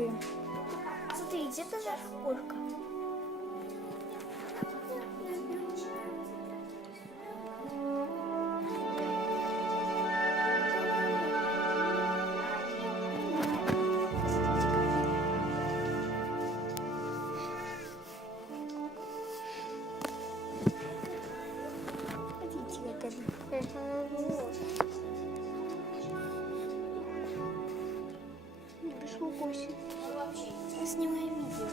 такое. Смотрите, это наша кошка. Пришел гости. Я снимаю видео.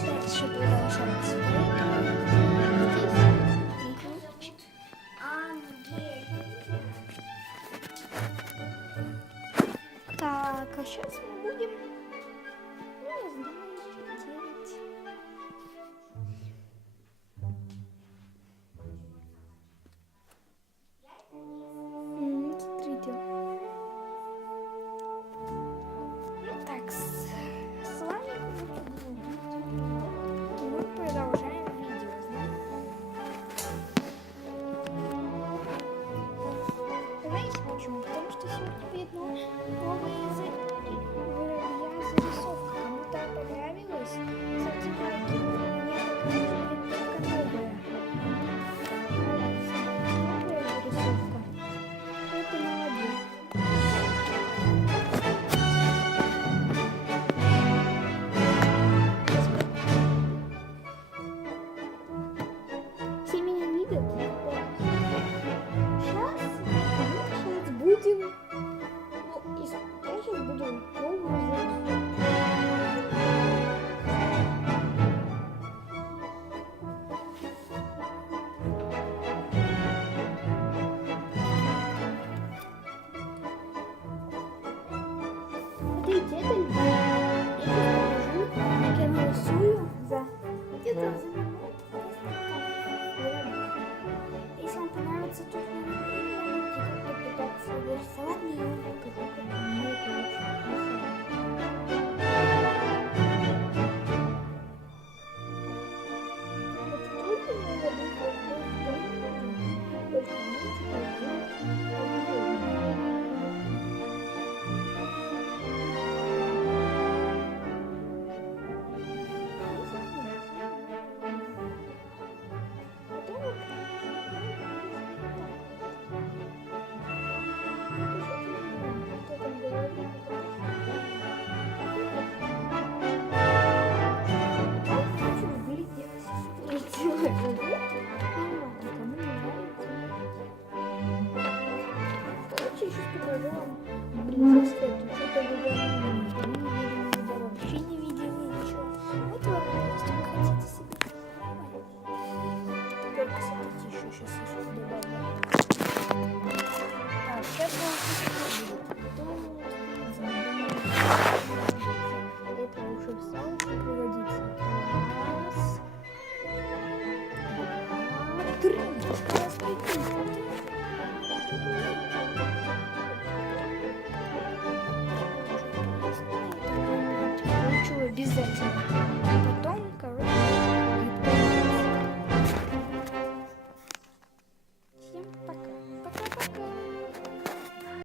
Дальше продолжается. Так, а сейчас мы будем, не знаю, что делать. Смотрите. Так, с вами мы продолжаем видео. Знаете почему? Потому что сегодня видно новые зарисовка. Кому-то понравилось? Ставьте лайки. Мне только новая. Новая зарисовка. Это молодец. Все меня видят? Сейчас будем. Ну, я сейчас буду новую зарисовку. Смотрите, это любовь. Я сейчас покажу, как я нарисую за где-то за минуту. Если вам понравится, то можете как-то пытаться нарисовать меня, как-то мне вообще не видела ничего. Вот вы хотите себе. Только смотрите, еще сейчас добавлю. Так, сейчас это уже все пригодится. Раз. Три. Раз, обязательно.